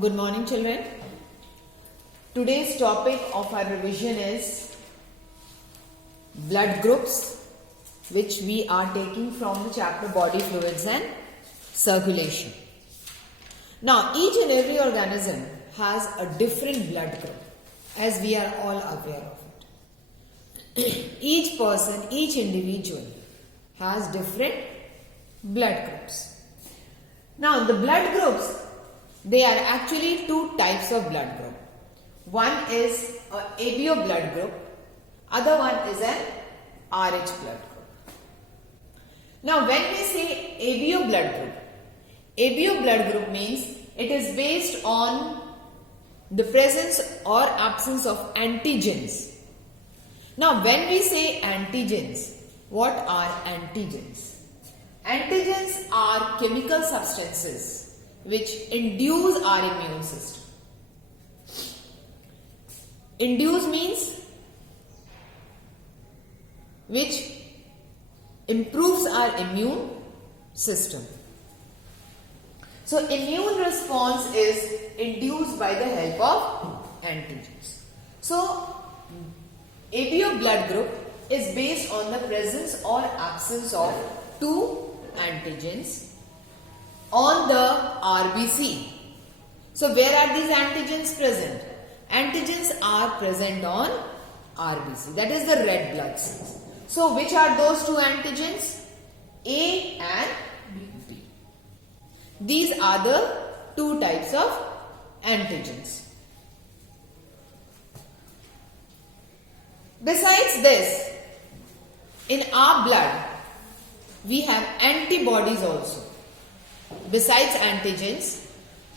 Good morning, children. Today's topic of our revision is blood groups, which we are taking from the chapter Body Fluids and Circulation. Now, each and every organism has a different blood group, as we are all aware of it. Each person, each individual has different blood groups. Now, the blood groups, they are actually two types of blood group. One is a ABO blood group, other one is an RH blood group. Now, when we say ABO blood group means it is based on the presence or absence of antigens. Now, when we say antigens, what are antigens? Antigens are chemical substances which induce our immune system. Induce means which improves our immune system. So, immune response is induced by the help of antigens. So, ABO blood group is based on the presence or absence of two antigens on the RBC. So, where are these antigens present? Antigens are present on RBC, that is the red blood cells. So, which are those two antigens? A and B. These are the two types of antigens. Besides this, in our blood, we have antibodies also. Besides antigens,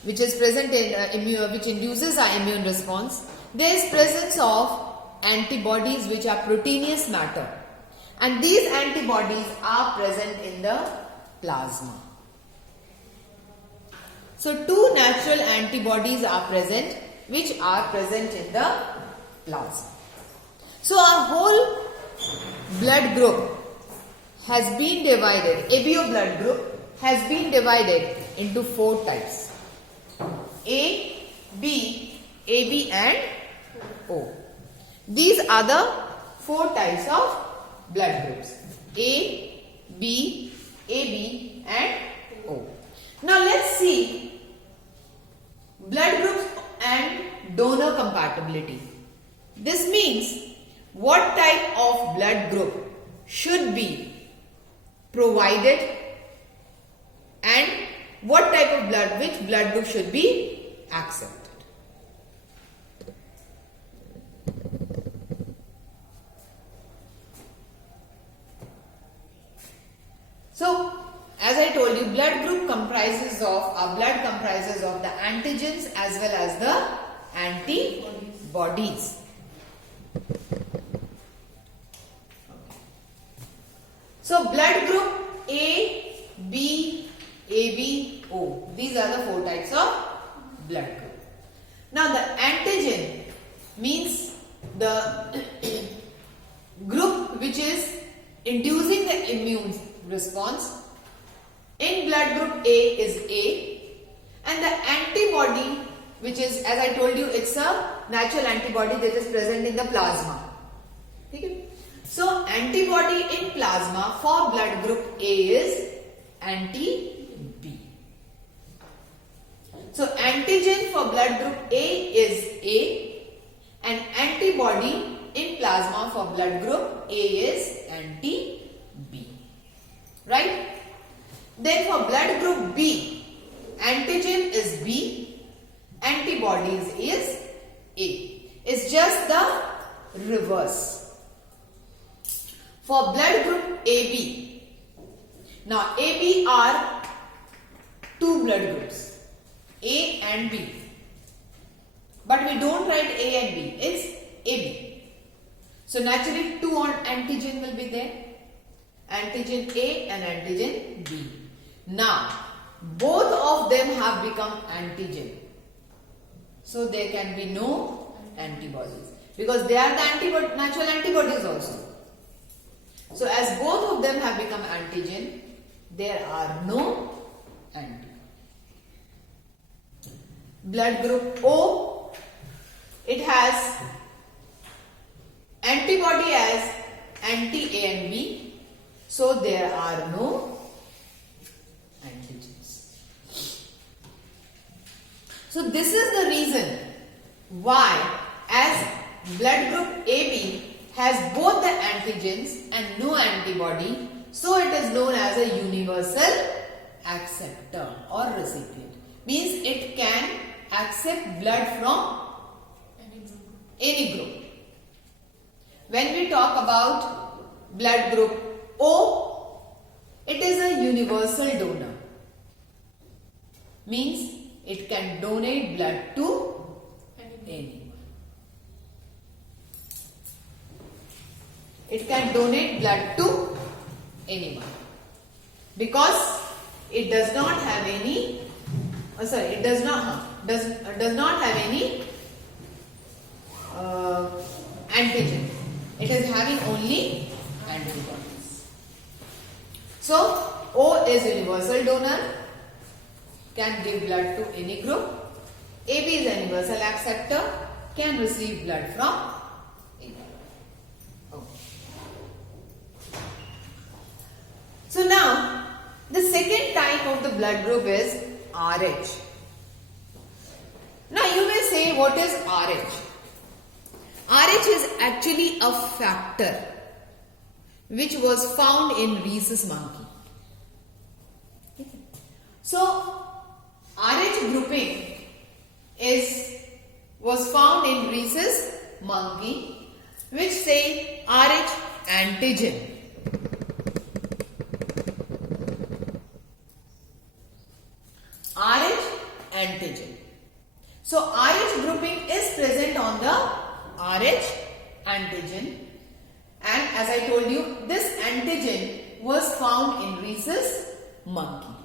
which is present in which induces our immune response, there is presence of antibodies which are proteinous matter, and these antibodies are present in the plasma. So, two natural antibodies are present which are present in the plasma. So, our whole blood group has been divided, ABO blood group has been divided into four types: A, B, AB and O. These are the four types of blood groups: A, B, AB and O. Now, let's see blood groups and donor compatibility. This means what type of blood group should be provided and what type of blood, which blood group should be accepted. So, as I told you, blood comprises of the antigens as well as the antibodies. So, blood group A, B, AB, O. These are the four types of blood group. Now, the antigen means the group which is inducing the immune response. In blood group A is A, and the antibody, which is, as I told you, it's a natural antibody that is present in the plasma. Okay? So, antibody in plasma for blood group A is anti-B. So, antigen for blood group A is A, and antibody in plasma for blood group A is anti-B. Right? Then for blood group B, antigen is B, antibodies is A. It's just the reverse. For blood group AB, now AB are two blood groups, A and B. But we don't write A and B, it's AB. So naturally two antigen will be there, antigen A and antigen B. Now, both of them have become antigen. So there can be no antibodies because they are the natural antibodies also. So, as both of them have become antigen, there are no antibodies. Blood group O, it has antibody as anti-A and B, so there are no antigens. So this is the reason why, as blood group AB has both the antigens and no antibody, so it is known as a universal acceptor or recipient. Means it can accept blood from any group. When we talk about blood group O, it is a universal donor. Means it can donate blood to anyone. It can donate blood to anyone because it does not have any it does not have any antigen. It is having only antibodies. So O is universal donor, can give blood to any group. AB is a universal acceptor, can receive blood from any group. So now, the second type of the blood group is RH. Now you may say, what is RH? RH is actually a factor which was found in rhesus monkey. So RH grouping was found in rhesus monkey, which say RH antigen. RH antigen. So RH grouping is present on the RH antigen, and as I told you, this antigen was found in rhesus monkey.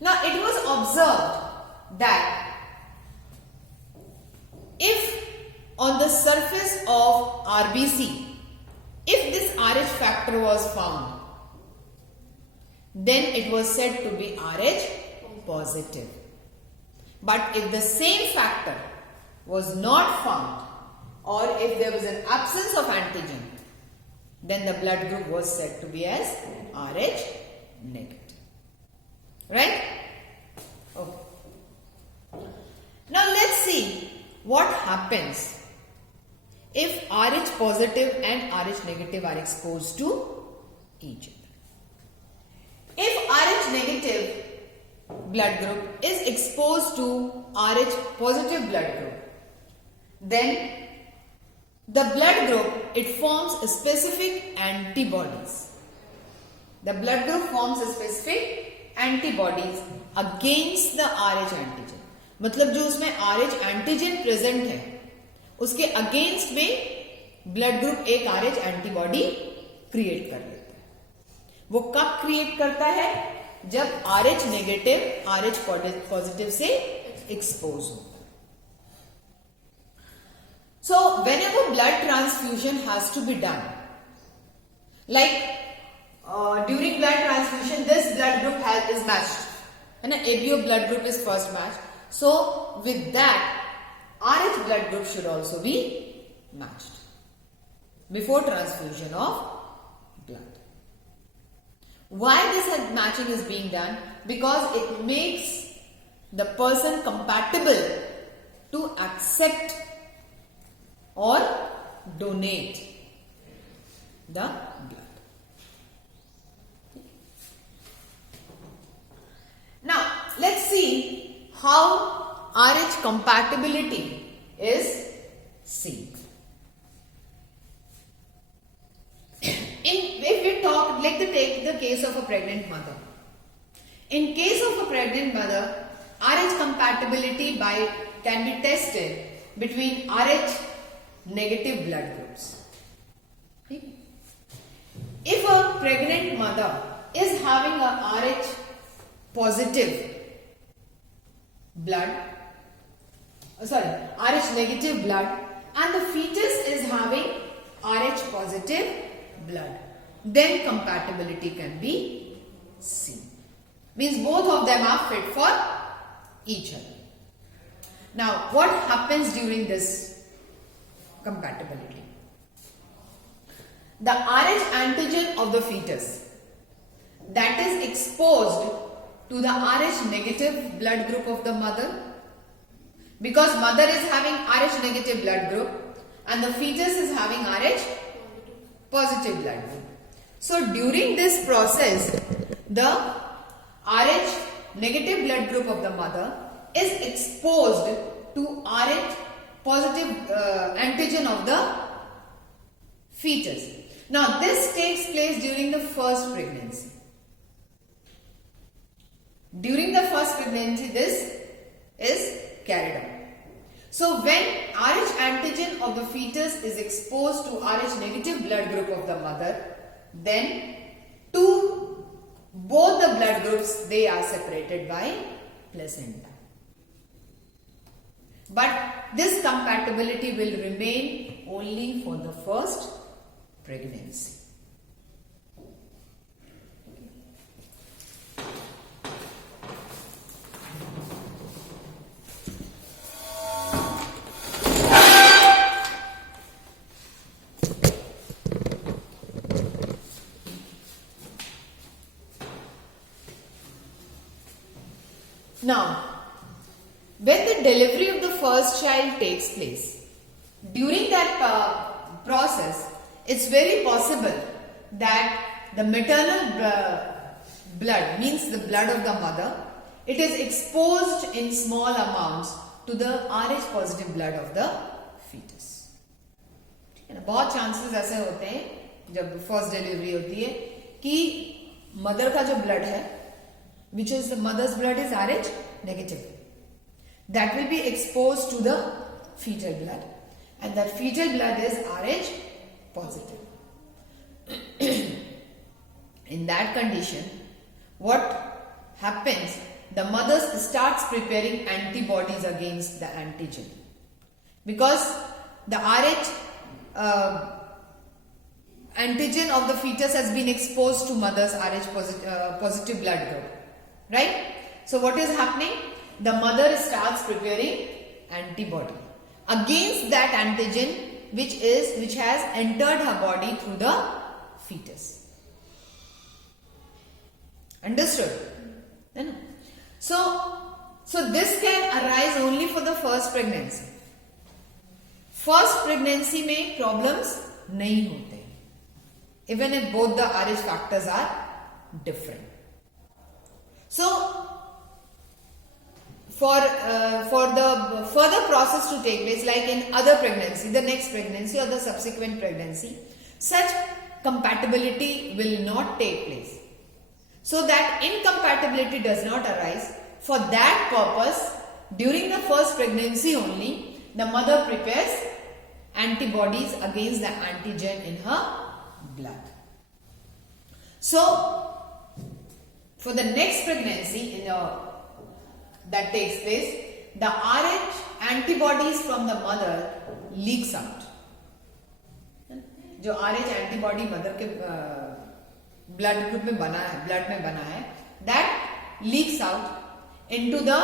Now it was observed that if on the surface of RBC, if this RH factor was found, then it was said to be RH positive. But if the same factor was not found, or if there was an absence of antigen, then the blood group was said to be as RH negative. Right? Okay. Now let's see what happens if RH positive and RH negative are exposed to each other. If RH negative blood group is exposed to RH positive blood group, then the blood group, it forms a specific antibodies. The blood group forms a specific antibodies against the RH antigen. मतलब जो उसमें RH antigen present है, उसके against में blood group एक RH antibody create कर लेता है. वो कब create करता है? जब RH negative RH positive से expose हो. So whenever blood transfusion has to be done, like during blood transfusion, this blood group is matched, and ABO blood group is first matched. So with that, RH blood group should also be matched before transfusion of blood. Why this matching is being done? Because it makes the person compatible to accept or donate the blood. Now let's see how RH compatibility is seen. If we talk, let's take the case of a pregnant mother. In case of a pregnant mother, RH compatibility can be tested between RH negative blood groups. If a pregnant mother is having a RH positive blood, RH negative blood, and the fetus is having RH positive blood, then compatibility can be seen. Means both of them are fit for each other. Now, what happens during this compatibility? The Rh antigen of the fetus that is exposed to the Rh negative blood group of the mother, because mother is having Rh negative blood group and the fetus is having Rh positive blood group. So during this process, the Rh negative blood group of the mother is exposed to Rh positive antigen of the fetus. Now this takes place during the first pregnancy. During the first pregnancy, this is carried out. So when Rh antigen of the fetus is exposed to Rh negative blood group of the mother, then both the blood groups, they are separated by placenta. But this compatibility will remain only for the first pregnancy. Now, when the delivery of the first child takes place, during that process, it's very possible that the maternal blood, means the blood of the mother, it is exposed in small amounts to the Rh positive blood of the fetus. बहुत chances ऐसे होते हैं जब first delivery होती है कि mother का जो blood है, which is the mother's blood is Rh negative, that will be exposed to the fetal blood, and that fetal blood is Rh positive. In that condition, what happens? The mother starts preparing antibodies against the antigen, because the Rh antigen of the fetus has been exposed to mother's Rh positive blood group, right? So what is happening? The mother starts preparing antibody against that antigen which has entered her body through the fetus. Understood? So this can arise only for the first pregnancy. First pregnancy में problems नहीं होते, even if both the Rh factors are different. So for the further process to take place, like in other pregnancy, the next pregnancy or the subsequent pregnancy, such compatibility will not take place. So that incompatibility does not arise. For that purpose, during the first pregnancy only, the mother prepares antibodies against the antigen in her blood. So for the next pregnancy that takes place, the Rh antibodies from the mother leaks out. जो Rh antibody mother के blood group में बना है, blood में बना है, that leaks out into the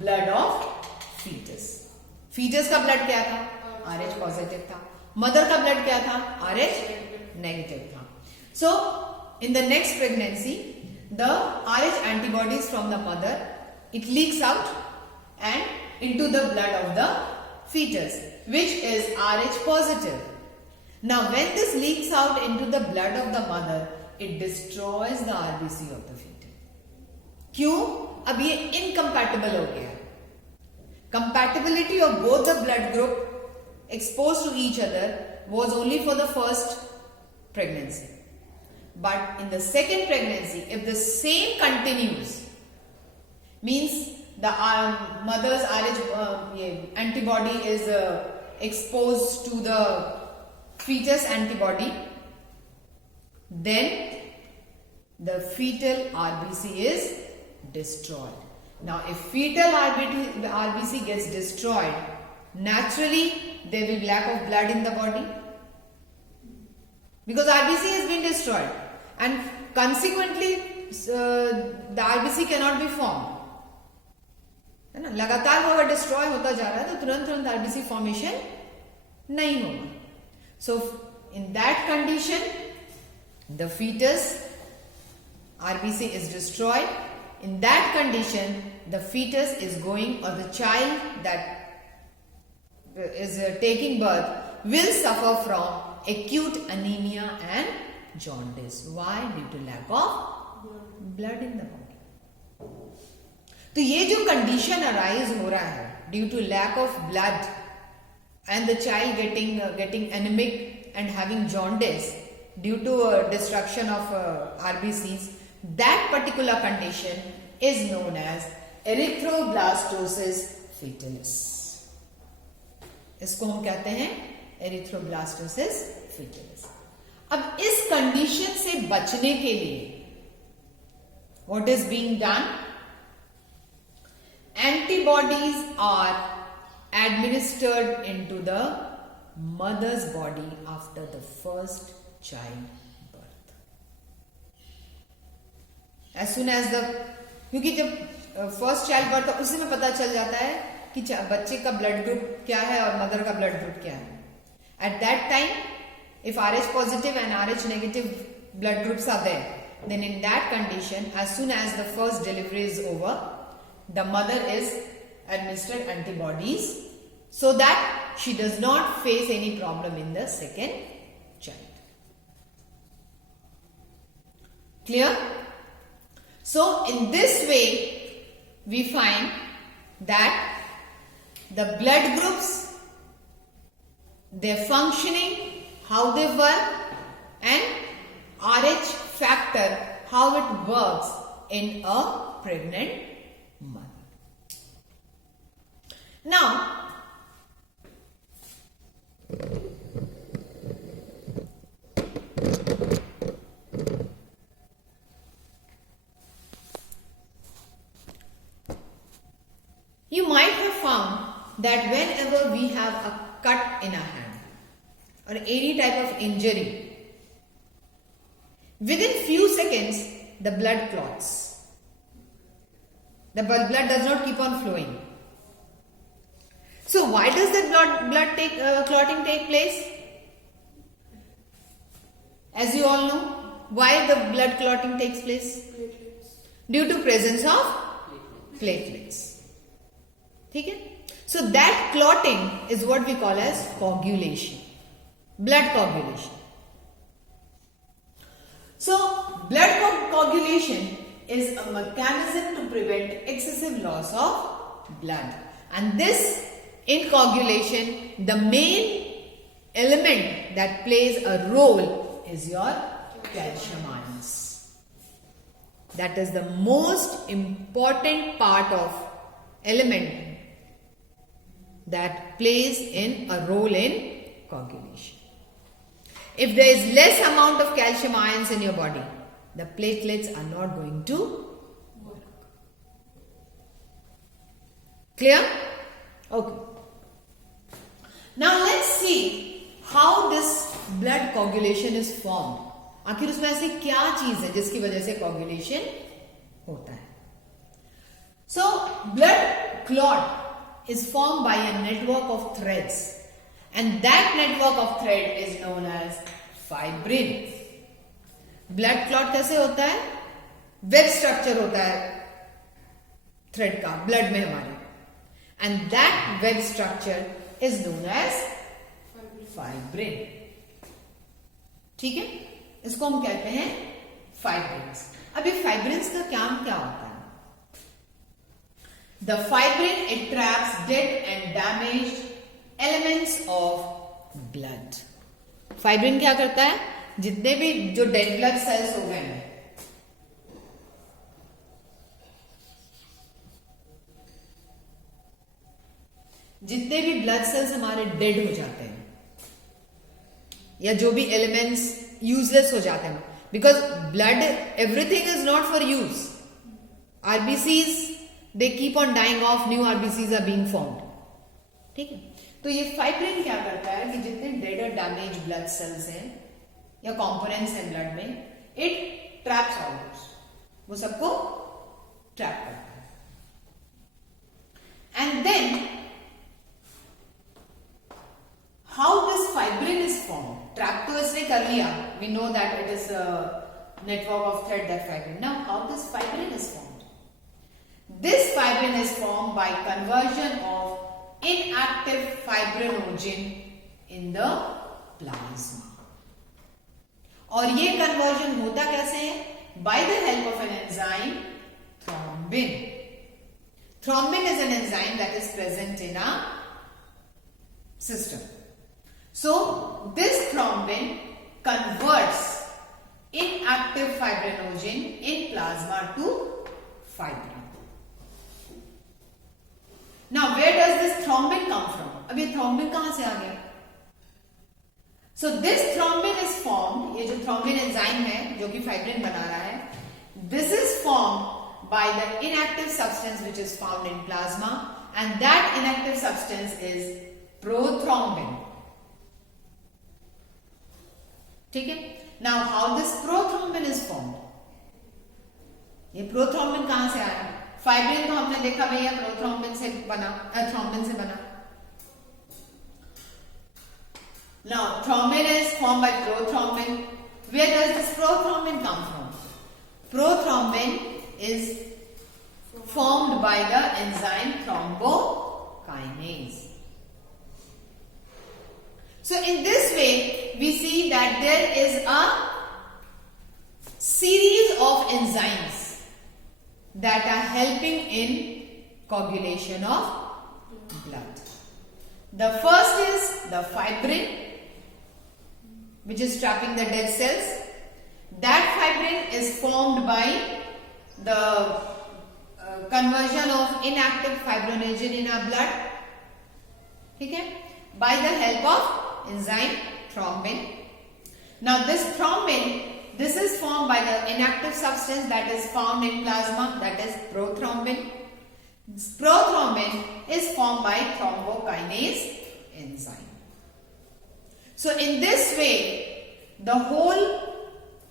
blood of fetus. Fetus का blood क्या था? Rh positive था. Mother का blood क्या था? Rh negative था. So in the next pregnancy, the Rh antibodies from the mother, it leaks out and into the blood of the fetus, which is Rh positive. Now when this leaks out into the blood of the mother, it destroys the RBC of the fetus. क्यों? अब ये incompatible हो गया. Compatibility of both the blood group exposed to each other was only for the first pregnancy. But in the second pregnancy, if the same continues, means the mother's Rh antibody is exposed to the fetus antibody, then the fetal RBC is destroyed. Now if fetal RBC gets destroyed, naturally there will be lack of blood in the body, because RBC has been destroyed, and consequently the RBC cannot be formed. है ना, लगातार वो अगर destroy होता जा रहा है तो तुरंत तुरंत आरबीसी फॉर्मेशन नहीं होगा. So in that condition the foetus RBC is destroyed. In that condition, the fetus is going, or the child that is taking birth will suffer from acute anemia and jaundice. Why? Due to lack of blood in the body. तो ये जो condition arise हो रहा है due to lack of blood and the child getting anemic and having jaundice due to destruction of RBCs, that particular condition is known as erythroblastosis fetalis. इसको हम कहते हैं erythroblastosis fetalis. अब इस कंडीशन से बचने के लिए what is being done? Antibodies are administered into the mother's body after the first child birth. As soon as the, क्योंकि जब फर्स्ट चाइल्ड बर्थ उसी में पता चल जाता है कि बच्चे का ब्लड ग्रुप क्या है और मदर का ब्लड ग्रुप क्या है. At that time if RH positive and RH negative blood groups are there, then in that condition, as soon as the first delivery is over, the mother is administered antibodies so that she does not face any problem in the second child. Clear? So in this way we find that the blood groups, their functioning, how they work, and RH factor, how it works in a pregnant mother. Now you might have found that whenever we have a cut in our hand or any type of injury, within few seconds the blood clots. The blood does not keep on flowing. So why does that blood clotting take place? As you all know, why the blood clotting takes place? Platelets. Due to presence of platelets. ठीक है? So that clotting is what we call as coagulation. Blood coagulation. So blood coagulation is a mechanism to prevent excessive loss of blood. And this, in coagulation, the main element that plays a role is your calcium ions. That is the most important part of element that plays in a role in coagulation. If there is less amount of calcium ions in your body, the platelets are not going to work. Clear? Okay. Now let's see how this blood coagulation is formed. आखिर उसमें ऐसी क्या चीज है जिसकी वजह से coagulation होता है? So blood clot is formed by a network of threads, and that network of thread is known as fibrin. Blood clot कैसे होता है? वेब स्ट्रक्चर होता है थ्रेड का ब्लड में हमारे, and that web structure is known as fibrin. ठीक है? इसको हम कहते हैं फाइब्रिन्स. अब ये फाइब्रिन्स का काम क्या होता है? The fibrin, it traps dead and damaged elements of blood. Fibrin क्या करता है? जितने भी जो डेड ब्लड सेल्स हो गए हैं, जितने भी ब्लड सेल्स हमारे डेड हो जाते हैं या जो भी एलिमेंट्स यूजलेस हो जाते हैं, because blood everything is not for use. RBCs they keep on dying off, new RBCs are being formed. ठीक है? तो ये फाइब्रिन क्या करता है कि जितने डेड और डैमेज ब्लड सेल्स हैं या कंपोनेंट्स हैं ब्लड में, इट ट्रैप्स ऑल दोस, वो सबको ट्रैप करता है. And then how this fibrin is formed. Track to इसने कर लिया. We know that it is a network of thread, that fibrin. Now how this fibrin is formed? This fibrin is formed by conversion of inactive fibrinogen in the plasma. और ये conversion होता कैसे है? By the help of an enzyme, thrombin. Thrombin is an enzyme that is present in our system. So this thrombin converts inactive fibrinogen in plasma to fibrin. Now where does this thrombin come from? अब ये thrombin कहाँ से आ गया? So this thrombin is formed, ये जो thrombin enzyme है जो कि fibrin बना रहा है, this is formed by the inactive substance which is found in plasma, and that inactive substance is prothrombin. ठीक है? Now how this prothrombin is formed? ये prothrombin कहाँ से आया? फाइब्रिन तो हमने देखा भैया प्रोथ्रोम्बिन से बना, थ्रोम्बिन से बना. Now thrombin is formed by prothrombin. Where does this prothrombin come from? Prothrombin is formed by the enzyme thrombokinase. So in this way we see that there is a series of enzymes that are helping in coagulation of blood. The first is the fibrin, which is trapping the dead cells. That fibrin is formed by the conversion of inactive fibrinogen in our blood. Okay? By the help of enzyme thrombin. Now this thrombin, this is formed by the inactive substance that is found in plasma, that is prothrombin. This prothrombin is formed by thrombokinase enzyme. So in this way, the whole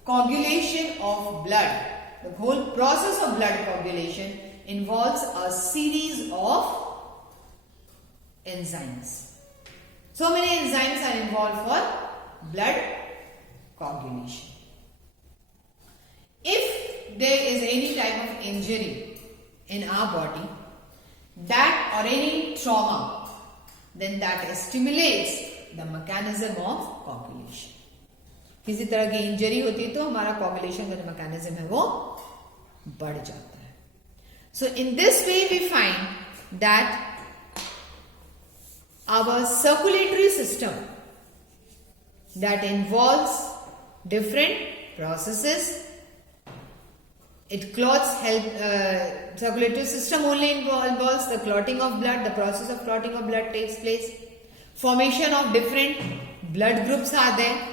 coagulation of blood, the whole process of blood coagulation involves a series of enzymes. So many enzymes are involved for blood coagulation. If there is any type of injury in our body, that or any trauma, then that stimulates the mechanism of coagulation. किसी तरह की injury होती है तो हमारा coagulation का जो mechanism है वो बढ़ जाता है. So in this way we find that our circulatory system that involves different processes. It clots help, circulatory system only involves the clotting of blood. The process of clotting of blood takes place. Formation of different blood groups are there.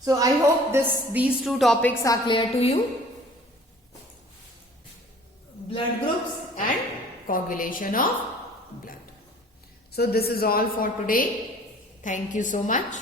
So I hope these two topics are clear to you. Blood groups and coagulation of blood. So this is all for today. Thank you so much.